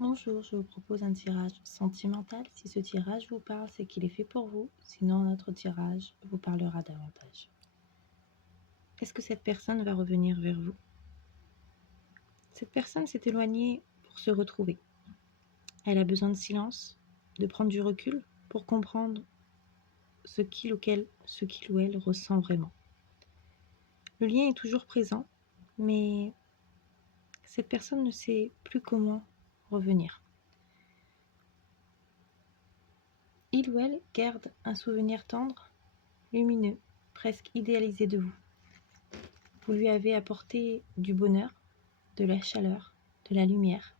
Bonjour, je vous propose un tirage sentimental. Si ce tirage vous parle, c'est qu'il est fait pour vous. Sinon, notre tirage vous parlera davantage. Est-ce que cette personne va revenir vers vous? Cette personne s'est éloignée pour se retrouver. Elle a besoin de silence, de prendre du recul pour comprendre ce qu'il ou elle ressent vraiment. Le lien est toujours présent, mais cette personne ne sait plus comment revenir. Il ou elle garde un souvenir tendre, lumineux, presque idéalisé de vous. Vous lui avez apporté du bonheur, de la chaleur, de la lumière,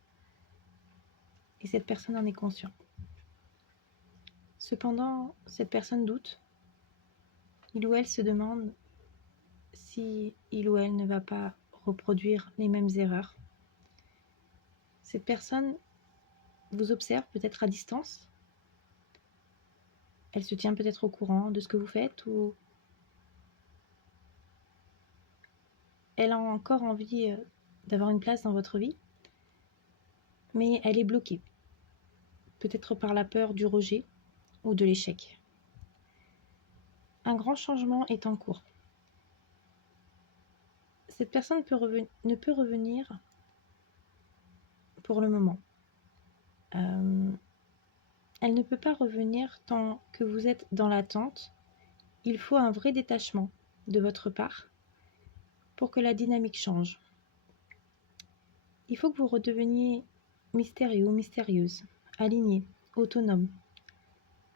et cette personne en est consciente. Cependant, cette personne doute. Il ou elle se demande si il ou elle ne va pas reproduire les mêmes erreurs. Cette personne vous observe peut-être à distance. Elle se tient peut-être au courant de ce que vous faites ou elle a encore envie d'avoir une place dans votre vie, mais elle est bloquée, peut-être par la peur du rejet ou de l'échec. Un grand changement est en cours. Cette personne ne peut revenir pour le moment. Elle ne peut pas revenir tant que vous êtes dans l'attente. Il faut un vrai détachement de votre part pour que la dynamique change. Il faut que vous redeveniez mystérieux ou mystérieuse, alignée, autonome,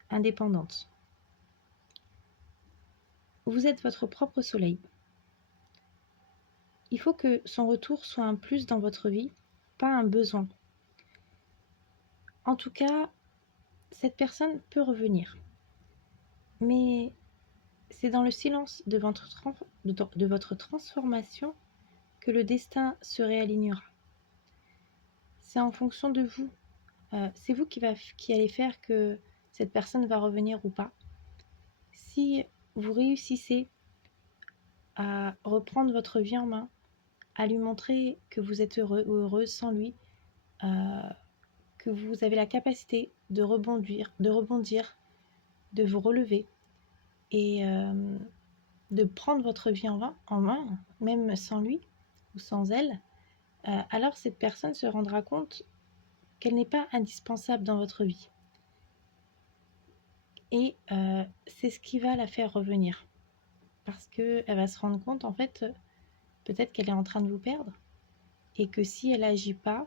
indépendante. Vous êtes votre propre soleil. Il faut que son retour soit un plus dans votre vie, pas un besoin. En tout cas, cette personne peut revenir. Mais c'est dans le silence de votre transformation que le destin se réalignera. C'est en fonction de vous. C'est vous qui allez faire que cette personne va revenir ou pas. Si vous réussissez à reprendre votre vie en main, à lui montrer que vous êtes heureux ou heureuse sans lui, que vous avez la capacité de rebondir, de vous relever et de prendre votre vie en main, même sans lui ou sans elle, alors cette personne se rendra compte qu'elle n'est pas indispensable dans votre vie. Et c'est ce qui va la faire revenir. Parce qu'elle va se rendre compte, en fait, peut-être qu'elle est en train de vous perdre. Et que si elle n'agit pas,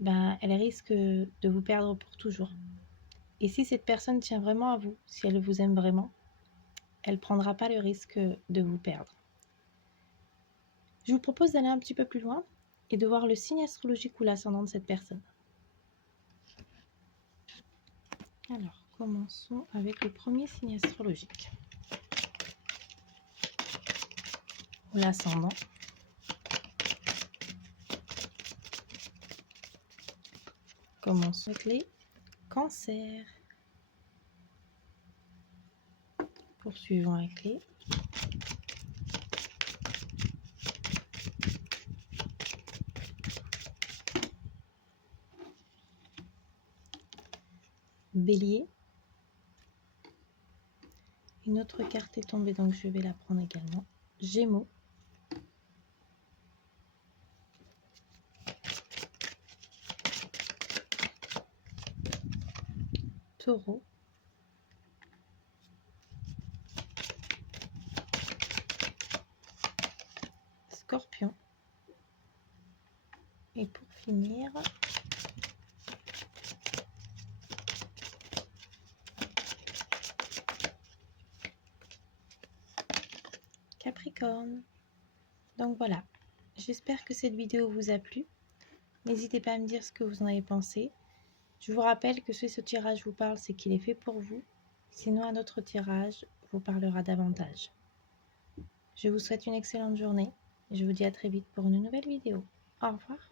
ben, elle risque de vous perdre pour toujours. Et si cette personne tient vraiment à vous, si elle vous aime vraiment, elle ne prendra pas le risque de vous perdre. Je vous propose d'aller un petit peu plus loin et de voir le signe astrologique ou l'ascendant de cette personne. Alors, commençons avec le premier signe astrologique. L'ascendant. Commençons avec les cancers. Poursuivons avec les béliers. Une autre carte est tombée, donc je vais la prendre également. Gémeaux. Taureau. Scorpion. Et pour finir, Capricorne. Donc voilà, j'espère que cette vidéo vous a plu. N'hésitez pas à me dire ce que vous en avez pensé. Je vous rappelle que si ce tirage vous parle, c'est qu'il est fait pour vous. Sinon, un autre tirage vous parlera davantage. Je vous souhaite une excellente journée et je vous dis à très vite pour une nouvelle vidéo. Au revoir.